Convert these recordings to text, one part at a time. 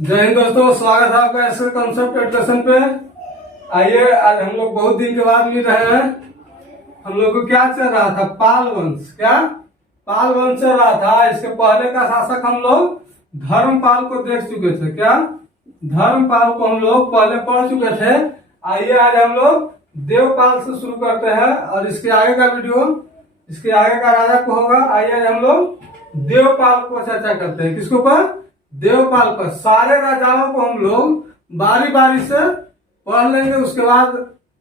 जय हिंद दोस्तों, स्वागत है आपका एसएल कॉन्सेप्ट एजुकेशन पे। आइए, आज हम लोग बहुत दिन के बाद मिल रहे हैं। हम लोग को क्या चल रहा था? पाल वंश। क्या पाल वंश चल रहा था? इसके पहले का शासक हम लोग धर्मपाल को देख चुके थे। क्या धर्मपाल को हम लोग पहले पढ़ चुके थे। आइए, आज हम लोग देवपाल से शुरू करते हैं और इसके आगे का वीडियो, इसके आगे का राजा को होगा। आइए, आज हम लोग देवपाल को चर्चा करते हैं। किसके ऊपर? देवपाल पर। सारे राजाओं को हम लोग बारी बारी से पढ़ लेंगे। उसके बाद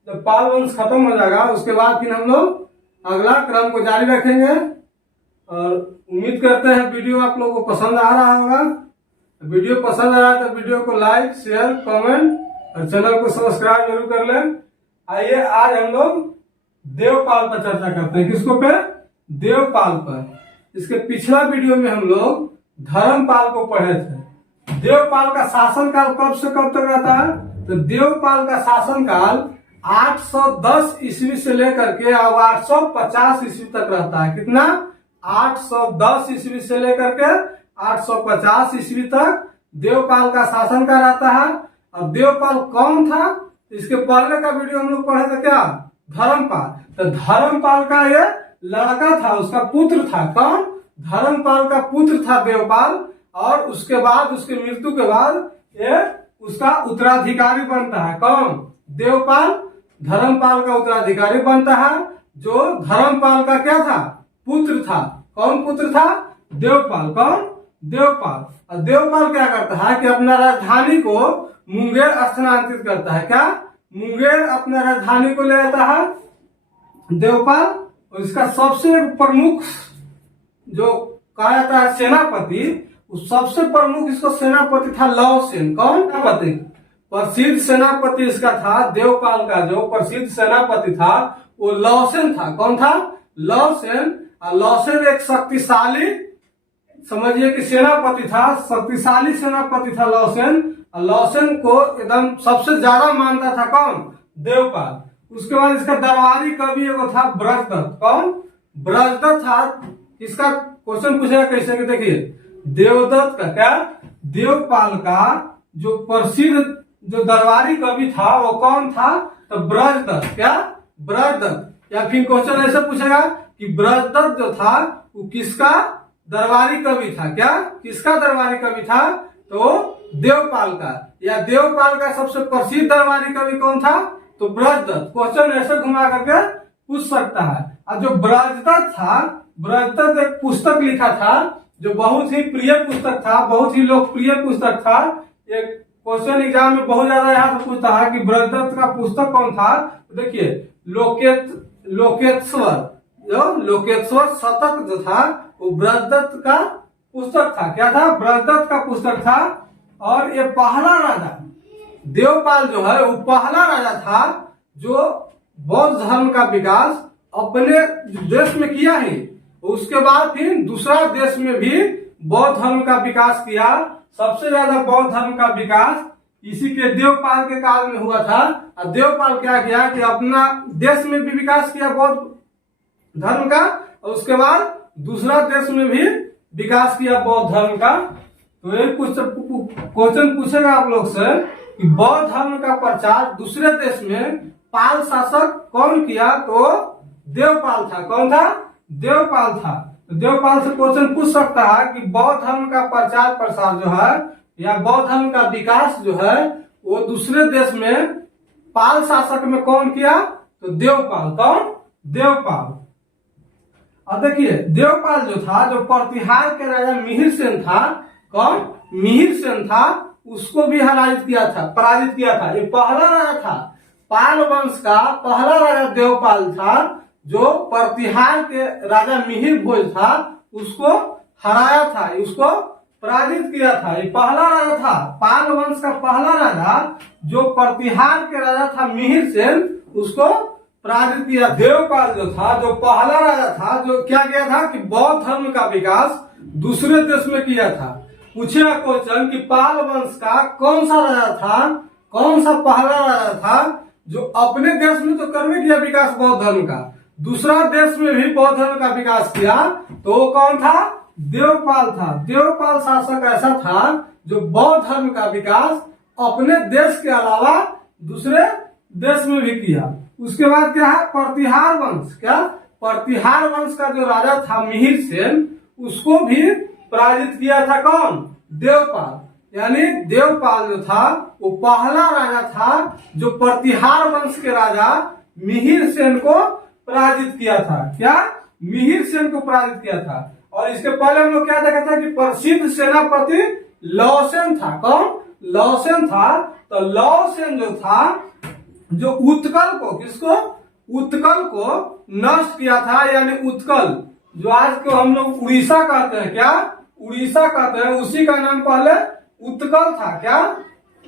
जब पाल वंश खत्म हो जाएगा, उसके बाद फिर हम लोग अगला क्रम को जारी रखेंगे। और उम्मीद करते हैं वीडियो आप लोगों को पसंद आ रहा होगा। वीडियो पसंद आ रहा है तो वीडियो को लाइक, शेयर, कमेंट और चैनल को सब्सक्राइब जरूर कर लें। आइए, आज हम लोग देवपाल पर चर्चा करते हैं। किसको पे? देवपाल पर। इसके पिछला वीडियो में हम लोग धर्मपाल को पढ़े थे। देवपाल का शासनकाल कब से कब तक रहता है? तो देवपाल का शासनकाल 810 ईस्वी से लेकर के 850 ईस्वी तक रहता है। कितना? 810 ईस्वी से लेकर के 850 ईस्वी तक देवपाल का शासनकाल रहता है। और देवपाल कौन था? इसके पहले का वीडियो हम लोग पढ़े थे। क्या? धर्मपाल। तो धर्मपाल का ये लड़का था, उसका पुत्र था। कौन? धर्मपाल का पुत्र था देवपाल। और उसके बाद, उसकी मृत्यु के बाद ये उसका उत्तराधिकारी बनता है। कौन? देवपाल धर्मपाल का उत्तराधिकारी बनता है, जो धर्मपाल का क्या था? पुत्र था। कौन पुत्र था? देवपाल। कौन? देवपाल। और देवपाल क्या करता है कि अपना राजधानी को मुंगेर स्थानांतरित करता है। क्या? मुंगेर अपना राजधानी को ले आता है देवपाल। और इसका सबसे प्रमुख जो कहा जाता है सेनापति, उस सबसे प्रमुख इसको सेनापति था लव सेन। कौन? सेनापति, प्रसिद्ध सेनापति इसका था। देवपाल का जो प्रसिद्ध सेनापति था वो लव सेन था। कौन था? लव सेन। और लव सेन एक शक्तिशाली, समझिए कि सेनापति था, शक्तिशाली सेनापति था लव सेन। और लव सेन को एकदम सबसे ज्यादा मानता था। कौन? देवपाल। उसके बाद इसका दरबारी कवि एगो था ब्रजदत्त। कौन? ब्रजदत्त था। इसका क्वेश्चन पूछेगा कैसे कि देखिए, देवदत्त का क्या? देवपाल का जो प्रसिद्ध जो दरबारी कवि था वो कौन था? तो ब्रजदत्त। क्या? ब्रजदत्त। या फिर क्वेश्चन ऐसे पूछेगा कि ब्रजदत्त जो था वो किसका दरबारी कवि था? क्या? किसका दरबारी कवि था? तो देवपाल का। या देवपाल का सबसे प्रसिद्ध दरबारी कवि कौन था? तो ब्रजदत्त। क्वेश्चन ऐसे घुमा करके पूछ सकता है। और जो ब्रजदत्त था, ब्रजदत्त एक पुस्तक लिखा था जो बहुत ही प्रिय पुस्तक था, बहुत ही लोकप्रिय पुस्तक था। एक क्वेश्चन एग्जाम में बहुत ज्यादा यहाँ से पूछता है कि ब्रजदत्त का पुस्तक कौन था। तो देखिए, लोकेश्वर, जो लोकेश्वर शतक जो था वो ब्रजदत्त का पुस्तक था। क्या था? ब्रजदत्त का पुस्तक था। और ये पहला राजा, देवपाल जो है वो पहला राजा था जो बौद्ध धर्म का विकास अपने देश में किया है। उसके बाद फिर दूसरा देश में भी बौद्ध धर्म का विकास किया। सबसे ज्यादा बौद्ध धर्म का विकास इसी के देवपाल के काल में हुआ था। और देवपाल क्या किया कि अपना देश में भी विकास किया बौद्ध धर्म का, और उसके बाद दूसरा देश में भी विकास किया बौद्ध धर्म का। तो एक क्वेश्चन पूछेगा आप लोग से कि बौद्ध धर्म का प्रचार दूसरे देश में पाल शासक कौन किया? तो देवपाल था। कौन था? देवपाल था। तो देवपाल से क्वेश्चन पूछ सकता है कि बौद्ध धर्म का प्रचार प्रसार जो है या बौद्ध धर्म का विकास जो है वो दूसरे देश में पाल शासक में कौन किया? तो देवपाल। कौन? देवपाल। और देखिए, देवपाल जो था, जो प्रतिहार के राजा मिहिर सेन था। कौन? मिहिर सेन था। उसको भी पराजित किया था। ये पहला राजा था, पाल वंश का पहला राजा देवपाल था, जो प्रतिहार के राजा मिहिर भोज था उसको हराया था, उसको पराजित किया था। ये पहला राजा था, पाल वंश का पहला राजा जो प्रतिहार के राजा था मिहिर सेन, उसको पराजित किया। देवपाल जो था, जो पहला राजा था, जो क्या किया था कि बौद्ध धर्म का विकास दूसरे देश में किया था। पूछेगा क्वेश्चन कि पाल वंश का कौन सा राजा था, कौन सा पहला राजा था जो अपने देश में तो करने किया विकास बौद्ध धर्म का, दूसरा देश में भी बौद्ध धर्म का विकास किया? तो वो कौन था? देवपाल था। देवपाल शासक ऐसा था जो बौद्ध धर्म का विकास अपने देश के अलावा दूसरे देश में भी किया। उसके बाद क्या है, प्रतिहार वंश। क्या, प्रतिहार वंश का जो राजा था मिहिर सेन, उसको भी पराजित किया था कौन, देवपाल। यानी देवपाल जो था वो पहला राजा था जो प्रतिहार वंश के राजा मिहिर सेन को पराजित किया था। क्या, मिहिर सेन को पराजित किया था। और इसके पहले हम लोग क्या देखा था कि प्रसिद्ध सेनापति लौसेन था। कौन, लौसेन था। तो लौसेन जो था जो उत्कल को, किसको, उत्कल को नष्ट किया था। यानी उत्कल जो आज को हम लोग उड़ीसा कहते हैं, क्या, उड़ीसा कहते हैं, उसी का नाम पहले उत्कल था। क्या,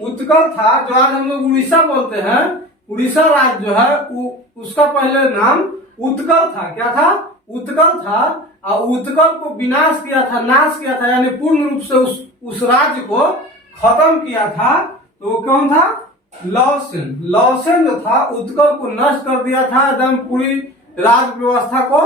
उत्कल था जो आज हम लोग उड़ीसा बोलते हैं। उड़ीसा राज्य जो है उसका पहले नाम उत्कल था। क्या था, उत्कल था। और उत्कल को विनाश किया था, नाश किया था, यानी पूर्ण रूप से उस राज्य को खत्म किया था। तो वो कौन था, लौसेन। लौसेन जो था उत्कल को नष्ट कर दिया था, एकदम पूरी राज व्यवस्था को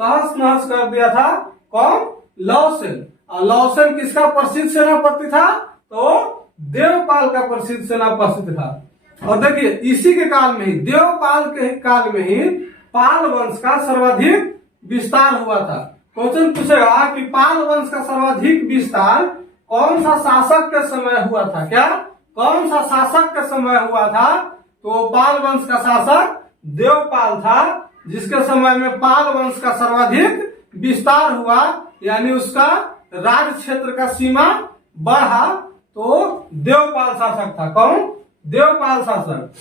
तहस नहस कर दिया था। कौन, लौसेन। और लौसेन किसका प्रसिद्ध सेनापति था, तो देवपाल का प्रसिद्ध सेनापति था। और देखिए इसी के काल में ही, देवपाल के काल में ही पाल वंश का सर्वाधिक विस्तार हुआ था। क्वेश्चन पूछेगा कि पाल वंश का सर्वाधिक विस्तार कौन सा शासक के समय हुआ था। क्या, कौन सा शासक के समय हुआ था, तो पाल वंश का शासक देवपाल था, जिसके समय में पाल वंश का सर्वाधिक विस्तार हुआ। यानी उसका राज क्षेत्र का सीमा बढ़ा, तो देवपाल शासक था। कौन, देवपाल शासक।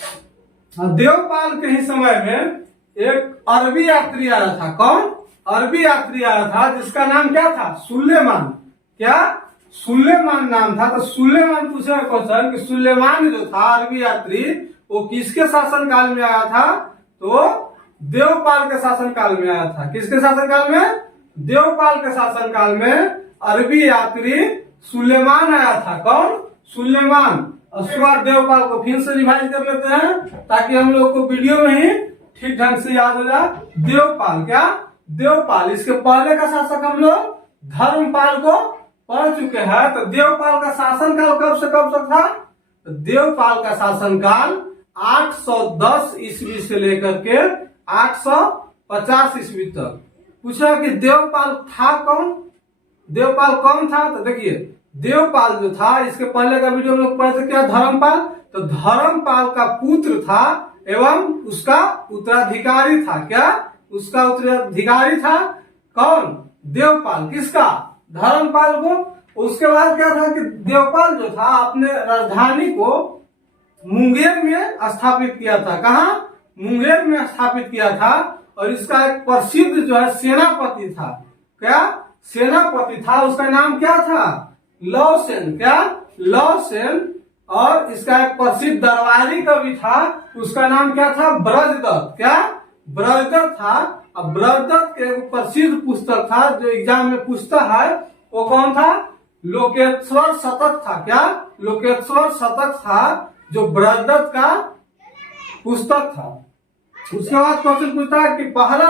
देवपाल के ही समय में एक अरबी यात्री आया था। कौन, अरबी यात्री आया था जिसका नाम क्या था, सुलेमान। क्या, सुलेमान नाम था। तो सुलेमान पूछा क्वेश्चन कि सुलेमान जो था अरबी यात्री, वो किसके शासन काल में आया था, तो देवपाल के शासन काल में आया था। किसके शासन काल में, देवपाल के शासन काल में अरबी यात्री सुलेमान आया था। कौन, सुलेमान। उसके बाद देवपाल को फिर से रिवाइज कर लेते हैं ताकि हम लोग को वीडियो में ही ठीक ढंग से याद हो जाए। देवपाल, क्या, देवपाल। इसके पहले का शासक हम लोग धर्मपाल को पढ़ चुके हैं। तो देवपाल का शासनकाल कब से कब तक था, तो देवपाल का शासनकाल 810 ईस्वी से लेकर के 850 ईस्वी तक। पूछा कि देवपाल था कौन, देवपाल कौन था, तो देखिए देवपाल जो था, इसके पहले का वीडियो हम लोग पढ़े थे क्या, धर्मपाल। तो धर्मपाल का पुत्र था एवं उसका उत्तराधिकारी था। क्या, उसका उत्तराधिकारी था कौन, देवपाल। किसका, धर्मपाल को। उसके बाद क्या था कि देवपाल जो था अपने राजधानी को मुंगेर में स्थापित किया था। कहा, मुंगेर में स्थापित किया था। और इसका एक प्रसिद्ध जो है सेनापति था। क्या, सेनापति था, उसका नाम क्या था, लौसेन। क्या, लौसेन। और इसका एक प्रसिद्ध दरबारी कवि था, उसका नाम क्या था, ब्रजदत्त। क्या, ब्रजदत्त था। अब ब्रजदत्त के प्रसिद्ध पुस्तक था जो एग्जाम में पूछता है, वो कौन था, लोकेश्वर शतक था। क्या, लोकेश्वर शतक था जो ब्रजदत्त का पुस्तक था। उसके बाद क्वेश्चन पूछता है कि पहला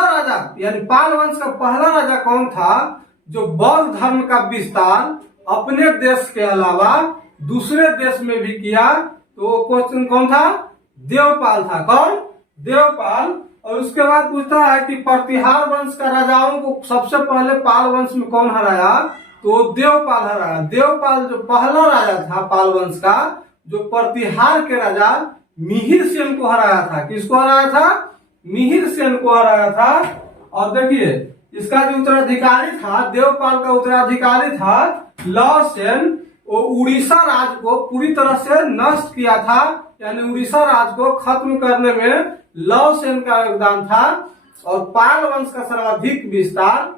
राजा यानी पाल वंश का पहला राजा कौन था जो बौद्ध धर्म का विस्तार अपने देश के अलावा दूसरे देश में भी किया, तो क्वेश्चन कौन था, देवपाल था। कौन, देवपाल। और उसके बाद पूछता है कि प्रतिहार वंश का राजाओं को सबसे पहले पाल वंश में कौन हराया, तो देवपाल हराया। देवपाल जो पहला राजा था पाल वंश का, जो प्रतिहार के राजा मिहिर सेन को हराया था। किसको हराया था, मिहिर सेन को हराया था। और देखिए इसका जो उत्तराधिकारी था, देवपाल का उत्तराधिकारी था लौसेन, वो उड़ीसा राज्य को पूरी तरह से नष्ट किया था। यानी उड़ीसा राज्य को खत्म करने में लौसेन का योगदान था। और पाल वंश का सर्वाधिक विस्तार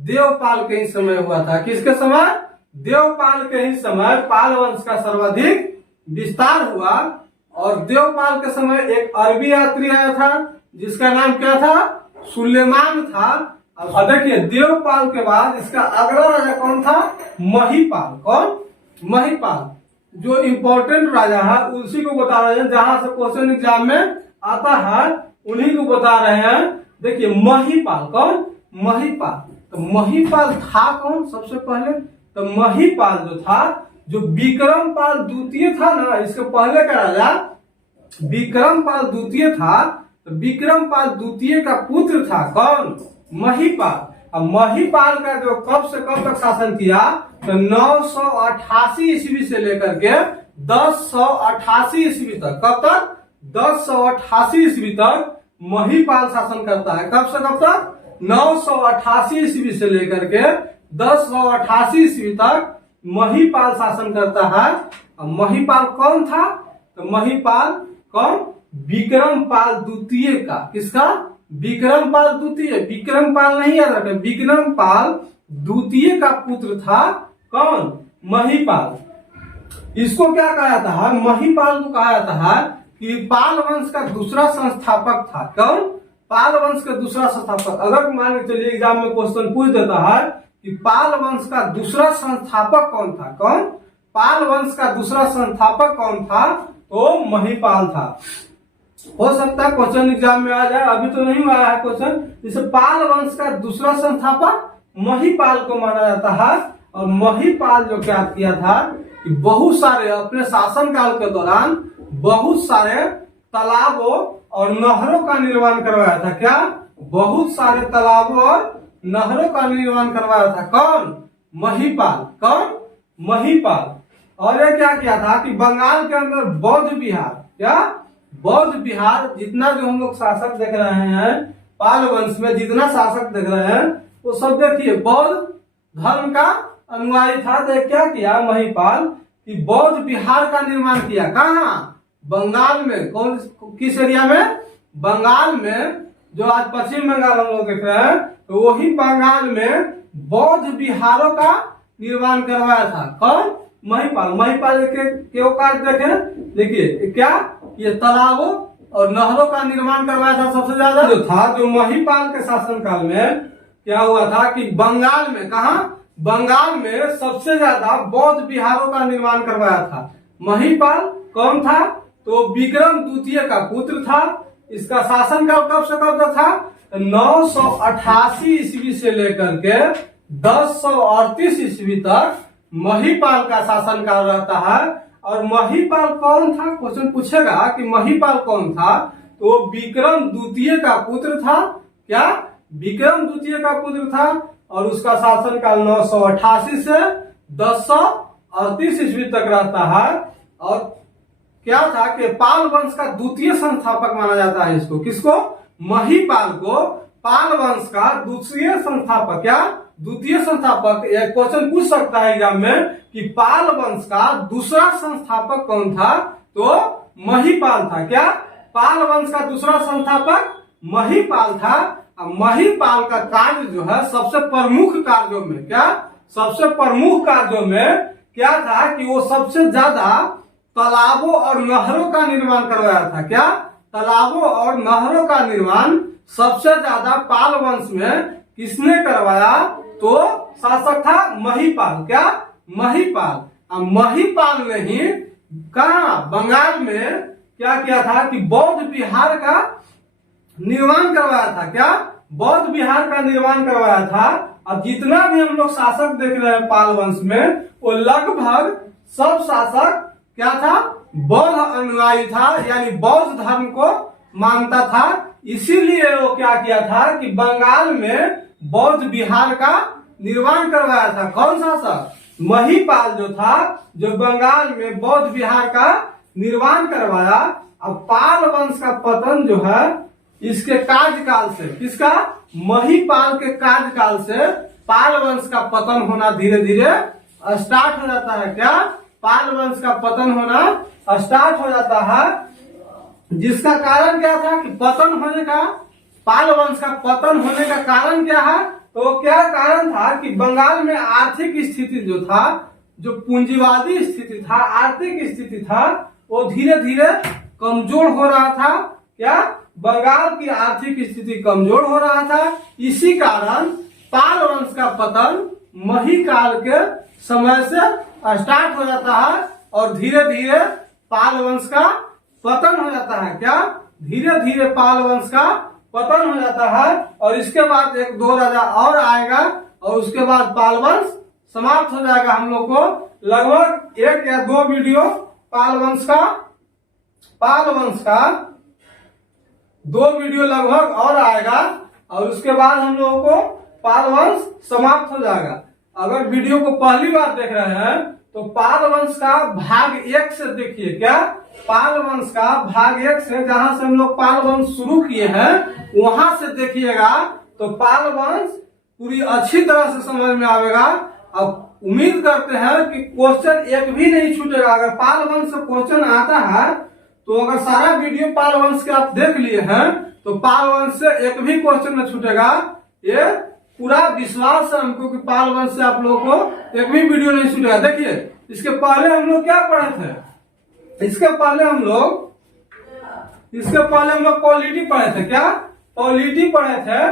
देवपाल के ही समय हुआ था। किसके समय, देवपाल के ही समय पाल वंश का सर्वाधिक विस्तार हुआ। और देवपाल के समय एक अरबी यात्री आया था जिसका नाम क्या था, सुलेमान था। अब देखिए देवपाल के बाद इसका अगला राजा कौन था, महिपाल। कौन, महिपाल। जो इम्पोर्टेंट राजा है उसी को बता रहे हैं, जहां से क्वेश्चन एग्जाम में आता है उन्हीं को बता रहे हैं। देखिए महिपाल। कौन, महिपाल। तो महिपाल था कौन सबसे पहले? तो महिपाल जो था, जो विक्रमपाल द्वितीय था ना, इसके पहले का राजा विक्रमपाल द्वितीय था। तो विक्रमपाल द्वितीय का पुत्र था कौन? महिपाल। अब महिपाल का जो कब से कब तक शासन किया? तो 988 ईस्वी से लेकर के 1088 ईस्वी तक। कब तक? 1088 ईस्वी तक महिपाल शासन करता है। कब से कब तक? 988 ईस्वी से लेकर के 1088 ईस्वी तक महिपाल शासन करता है। अब महिपाल कौन था? तो महिपाल कौन? विक्रमपाल द्वितीय का। किसका? विक्रमपाल द्वितीय। विक्रमपाल नहीं याद रखें, विक्रमपाल द्वितीय का पुत्र था कौन? महिपाल। इसको क्या कहा जाता है? महिपाल को कहा जाता है कि पाल वंश का दूसरा संस्थापक था। कौन? पाल वंश का दूसरा संस्थापक। अगर मान के चलिए एग्जाम में क्वेश्चन पूछ देता है कि पाल वंश का दूसरा संस्थापक कौन था? कौन? पाल वंश का दूसरा संस्थापक कौन था? तो महिपाल था। हो सकता है क्वेश्चन एग्जाम में आ जाए, अभी तो नहीं आया है क्वेश्चन। जैसे पाल वंश का दूसरा संस्थापक महिपाल को माना जाता है। और महिपाल जो क्या किया था कि बहुत सारे अपने शासन काल के दौरान बहुत सारे तालाबों और नहरों का निर्माण करवाया था। क्या? बहुत सारे तालाबों और नहरों का निर्माण करवाया था। कौन? महिपाल। कौन? महिपाल। और ये क्या किया था कि बंगाल के अंदर बौद्ध विहार, क्या? बौद्ध विहार, जितना जो हम लोग शासक देख रहे हैं पाल वंश में, जितना शासक देख रहे हैं वो सब देखिए बौद्ध धर्म का अनुयायी था। तो क्या किया महिपाल कि बौद्ध विहार का निर्माण किया। कहाँ? बंगाल में। कौन? किस एरिया में? बंगाल में। जो आज पश्चिम बंगाल हम लोग देख रहे हैं, तो वही बंगाल में बौद्ध विहारों का निर्माण करवाया था। कौन? महिपाल। महिपाल के क्यों कार्य देखे? देखिए क्या, ये तालाबों और नहरों का निर्माण करवाया था सबसे ज्यादा। जो था, जो महिपाल के शासन काल में क्या हुआ था कि बंगाल में, कहा? बंगाल में सबसे ज्यादा बौद्ध विहारों का निर्माण करवाया था। महिपाल कौन था? तो विक्रम द्वितीय का पुत्र था। इसका शासन काल कब से कब तक था? 988 ईस्वी से लेकर के 1038 ईस्वी तक महिपाल का शासन काल रहता है। और महिपाल कौन था? क्वेश्चन पूछेगा कि महिपाल कौन था? तो विक्रम द्वितीय का पुत्र था। क्या? विक्रम द्वितीय का पुत्र था। और उसका शासन काल 988 से 1038 ईस्वी तक रहता है। और क्या था कि पाल वंश का द्वितीय संस्थापक माना जाता है इसको। किसको? महिपाल को पाल वंश का द्वितीय संस्थापक। क्या? द्वितीय संस्थापक। यह क्वेश्चन पूछ सकता है एग्जाम में कि पाल वंश का दूसरा संस्थापक कौन था? तो महिपाल था। क्या? पाल वंश का दूसरा संस्थापक महिपाल था। महिपाल का कार्य जो है सबसे प्रमुख कार्यों में, क्या? सबसे प्रमुख कार्यों में क्या था कि वो सबसे ज्यादा तालाबों और नहरों का निर्माण करवाया था। क्या? तालाबों और नहरों का निर्माण सबसे ज्यादा पाल वंश में किसने करवाया? तो शासक था महिपाल। क्या? महिपाल। अब महिपाल ने ही कहा बंगाल में क्या किया था कि बौद्ध विहार का निर्माण करवाया था। क्या? बौद्ध विहार का निर्माण करवाया था। अब जितना भी हम लोग शासक देख रहे हैं पाल वंश में, वो लगभग सब शासक क्या था? बौद्ध अनुयायी था, यानी बौद्ध धर्म को मानता था। इसीलिए वो क्या किया था कि बंगाल में बौद्ध विहार का निर्माण करवाया था। कौन शासक? महिपाल जो था, जो बंगाल में बौद्ध विहार का निर्माण करवाया। अब पाल वंश का पतन जो है इसके कार्यकाल से, किसका? महिपाल के कार्यकाल से पाल वंश का पतन होना धीरे धीरे स्टार्ट हो जाता है। क्या? पाल वंश का पतन होना स्टार्ट हो जाता है। जिसका कारण क्या था कि पतन होने का, पाल वंश का पतन होने का कारण क्या है? तो क्या कारण था कि बंगाल में आर्थिक स्थिति जो था, जो पूंजीवादी स्थिति था, आर्थिक स्थिति था, वो धीरे धीरे कमजोर हो रहा था। क्या? बंगाल की आर्थिक स्थिति कमजोर हो रहा था। इसी कारण पाल वंश का पतन महिकाल के समय से स्टार्ट हो जाता है और धीरे धीरे पाल वंश का पतन हो जाता है। क्या? धीरे धीरे पाल वंश का पतन हो जाता है और इसके बाद एक 2 राजा और आएगा और उसके बाद पाल वंश समाप्त हो जाएगा। हम लोग को लगभग 1 या 2 वीडियो पाल वंश का 2 वीडियो लगभग और आएगा और उसके बाद हम लोगों को पाल वंश समाप्त हो जाएगा। अगर वीडियो को पहली बार देख रहे हैं तो पाल वंश का भाग 1 से देखिए। क्या? पाल वंश का भाग 1 से, जहां से हम लोग पाल वंश शुरू किए हैं वहां से देखिएगा तो पाल वंश पूरी अच्छी तरह से समझ में आएगा। अब उम्मीद करते हैं कि क्वेश्चन एक भी नहीं छूटेगा। अगर पाल वंश से क्वेश्चन आता है तो अगर सारा वीडियो पाल वंश के आप देख लिए हैं तो पाल वंश से एक भी क्वेश्चन न छूटेगा। ये पूरा विश्वास है हमको कि पाल वंश से आप लोगों को एक भी वीडियो नहीं छूटेगा। देखिए, इसके पहले हम लोग क्या पढ़े थे? इसके पहले हम लोग पॉलिटी पढ़े थे। क्या? पॉलिटी पढ़े थे।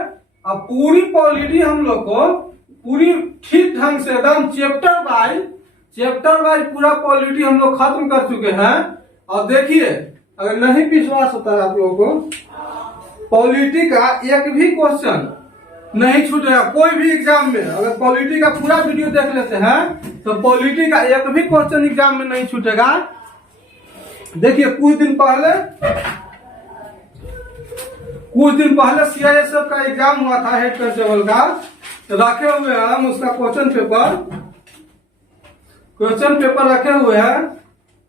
अब पूरी पॉलिटी हम लोग को पूरी ठीक ढंग से एकदम चैप्टर वाइज पूरा पॉलिटी हम लोग खत्म कर चुके हैं। और देखिए, अगर नहीं विश्वास होता है आप लोगों को, पॉलिटी का एक भी क्वेश्चन नहीं छूटेगा कोई भी एग्जाम में। अगर पॉलिटी का पूरा वीडियो देख लेते हैं तो पॉलिटी का एक भी क्वेश्चन एग्जाम में नहीं छूटेगा। देखिए, कुछ दिन पहले सीआईएसएफ का एग्जाम हुआ था, हेड कांस्टेबल का, रखे हुए हैं हम उसका क्वेश्चन पेपर रखे हुए हैं।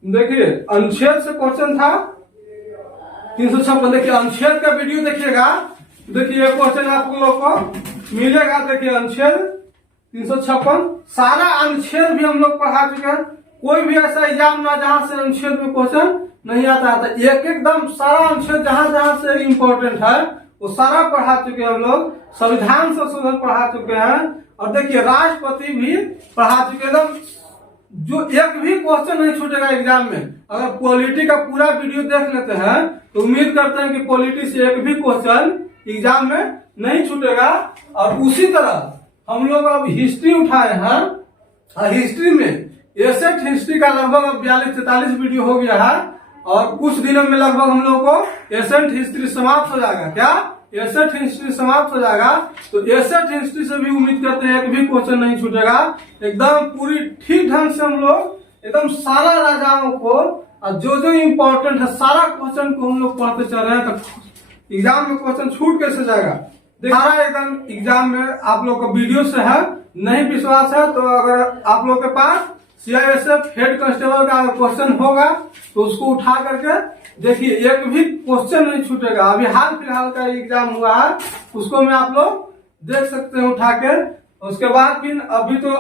देखिए, अनुच्छेद से क्वेश्चन था 356। देखिए, अनुच्छेद का वीडियो देखिएगा। देखिए, क्वेश्चन आप लोग को मिलेगा। देखिए, अनुच्छेद 356 सारा अनुच्छेद भी हम लोग पढ़ा चुके हैं। कोई भी ऐसा एग्जाम ना जहां से अनुच्छेद में क्वेश्चन नहीं आता है। एकदम सारा अनुच्छेद जहां से इम्पोर्टेंट है वो सारा पढ़ा चुके हैं हम लोग। संविधान संशोधन पढ़ा चुके हैं और देखिए राष्ट्रपति भी पढ़ा चुके। एकदम जो एक भी क्वेश्चन नहीं छूटेगा एग्जाम में। अगर पॉलिटी का पूरा वीडियो देख लेते हैं तो उम्मीद करते हैं कि पॉलिटी से एक भी क्वेश्चन एग्जाम में नहीं छूटेगा। और उसी तरह हम लोग अब हिस्ट्री उठाए हैं और हिस्ट्री में एसेट हिस्ट्री का लगभग 42-43 वीडियो हो गया है और कुछ दिनों में लगभग हम लोग को एसेट हिस्ट्री समाप्त हो जाएगा। क्या? एसेट हिस्ट्री समाप्त हो जाएगा। तो एसेट हिस्ट्री से भी उम्मीद करते हैं एक भी क्वेश्चन नहीं छूटेगा। एकदम पूरी ठीक ढंग से हम लोग एकदम सारा राजाओं को और जो इम्पोर्टेंट है सारा क्वेश्चन को हम लोग पढ़ते चल रहे हैं। तो एग्जाम में क्वेश्चन छूट कैसे जाएगा? सारा एकदम एग्जाम में आप लोग का वीडियो से है। नहीं विश्वास है तो अगर आप लोग के पास सीआईएसएफ हेड कांस्टेबल का क्वेश्चन होगा तो उसको उठा करके देखिए, एक भी क्वेश्चन नहीं छूटेगा। अभी हाल फिलहाल का एग्जाम हुआ है उसको में आप लोग देख सकते हैं उठा के। उसके बाद फिर अभी तो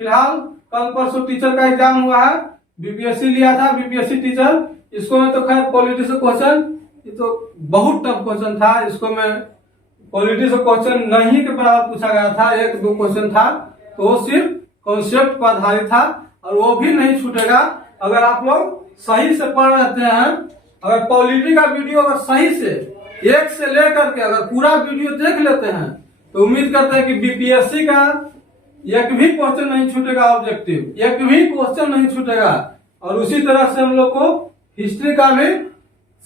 फिलहाल कल परसों टीचर का एग्जाम हुआ है, बीपीएससी लिया था, बीपीएससी टीचर। इसको में तो खैर पॉलिटी से क्वेश्चन, ये तो बहुत टफ क्वेश्चन था। इसको में पॉलिटी से क्वेश्चन नहीं के बराबर पूछा गया था, 1-2 क्वेश्चन था तो वो सिर्फ कॉन्सेप्ट पर आधारित था और वो भी नहीं छूटेगा। अगर आप लोग सही से पढ़ रहते हैं, अगर पॉलिटी का वीडियो अगर सही से 1 से लेकर के अगर पूरा वीडियो देख लेते हैं तो उम्मीद करते हैं कि बीपीएससी का एक भी क्वेश्चन नहीं छूटेगा। ऑब्जेक्टिव एक भी क्वेश्चन नहीं छूटेगा। और उसी तरह से हम लोग को हिस्ट्री का भी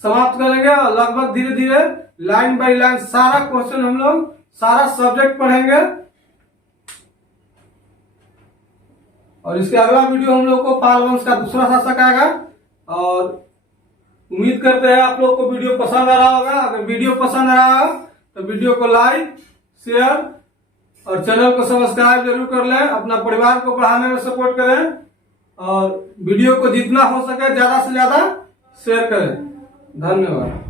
समाप्त करेंगे और लगभग धीरे धीरे लाइन बाय लाइन सारा क्वेश्चन हम लोग सारा सब्जेक्ट पढ़ेंगे। और इसके अगला वीडियो हम लोग को पाल वंश का दूसरा शासक आएगा। और उम्मीद करते हैं आप लोग को वीडियो पसंद आ रहा होगा। अगर वीडियो पसंद आ रहा हो तो वीडियो को लाइक, शेयर और चैनल को सब्सक्राइब जरूर कर लें। अपना परिवार को बढ़ाने में सपोर्ट करें और वीडियो को जितना हो सके ज्यादा से ज्यादा शेयर करें। धन्यवाद।